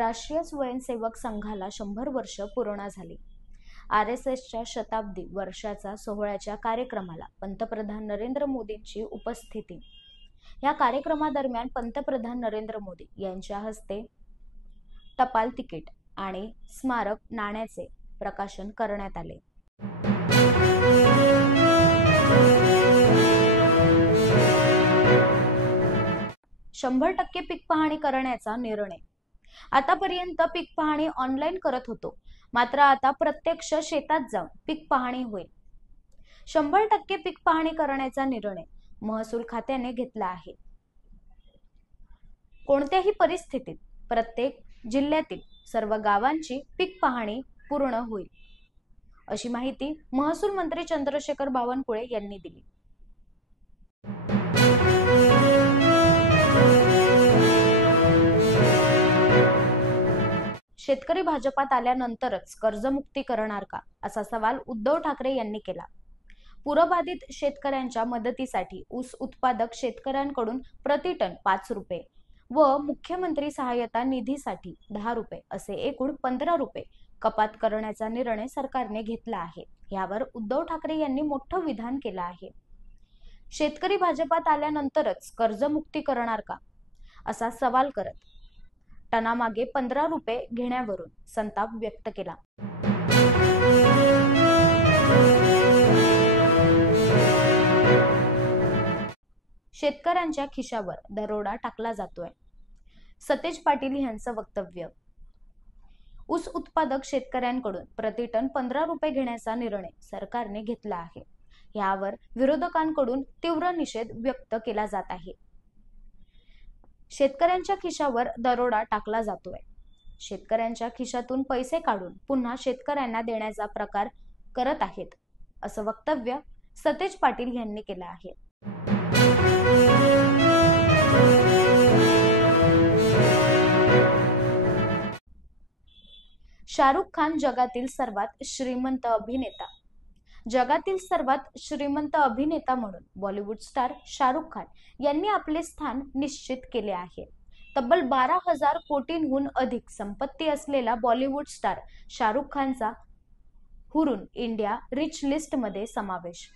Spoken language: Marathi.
राष्ट्रीय स्वयंसेवक संघाला 100 वर्ष पूर्ण झाली। RSSच्या शताब्दी वर्षाचा सोहळ्याच्या कार्यक्रमाला पंतप्रधान नरेंद्र मोदींची उपस्थिती। या कार्यक्रमादरम्यान पंतप्रधान नरेंद्र मोदी यांच्या हस्ते टपाल तिकीट आणि स्मारक नाण्याचे प्रकाशन करण्यात आले। शंभर टक्के पीक पाहणी करण्याचा निर्णय। आतापर्यंत पीक पाहणी ऑनलाईन करत होतो, मात्र आता प्रत्यक्ष शेतात जाऊन पीक पाहणी होईल। 100% पीक पाहणी करण्याचा निर्णय महसूल खात्याने घेतला आहे। कोणत्याही परिस्थितीत प्रत्येक जिल्ह्यातील सर्व गावांची पीक पाहणी पूर्ण होईल, अशी माहिती महसूल मंत्री चंद्रशेखर बावनकुळे यांनी दिली। शेतकरी भाजपात आल्यानंतरच कर्जमुक्ती करणार का, असा सवाल उद्धव ठाकरे यांनी केला। पूरबाधित शेतकऱ्यांच्या मदतीसाठी ऊस उत्पादक शेतकऱ्यांकडून प्रति टन 5 रुपये व मुख्यमंत्री सहाय्यता निधीसाठी 10 रुपये असे एकूण 15 रुपये कपात करण्याचा निर्णय सरकारने घेतला आहे। यावर उद्धव ठाकरे यांनी मोठं विधान केलं आहे। शेतकरी भाजपात आल्यानंतरच कर्जमुक्ती करणार का, असा सवाल करत टनामागे 15 रुपये घेण्यावरून संताप व्यक्त केला। शेतकऱ्यांच्या खिशावर दरोडा टाकला जातोय, सतेज पाटील यांचं वक्तव्य। ऊस उत्पादक शेतकऱ्यांकडून प्रति टन 15 रुपये घेण्याचा निर्णय सरकारने घेतला आहे। यावर विरोधकांकडून तीव्र निषेध व्यक्त केला जात आहे। शेतकऱ्यांच्या खिशावर दरोडा टाकला जातोय। शेतकऱ्यांच्या खिशातून पैसे काढून पुन्हा शेतकऱ्यांना देण्याचा प्रकार करत आहेत, असं वक्तव्य सतेज पाटील यांनी केलं आहे। शाहरुख खान जगातील सर्वात श्रीमंत अभिनेता। जगातील सर्वात श्रीमंत अभिनेता म्हणून बॉलिवूड स्टार शाहरुख खान यांनी आपले स्थान निश्चित केले आहे। तब्बल 12,000 कोटींहून अधिक संपत्ती असलेला बॉलिवूड स्टार शाहरुख खानचा हुरून इंडिया रिच लिस्ट मध्ये समावेश।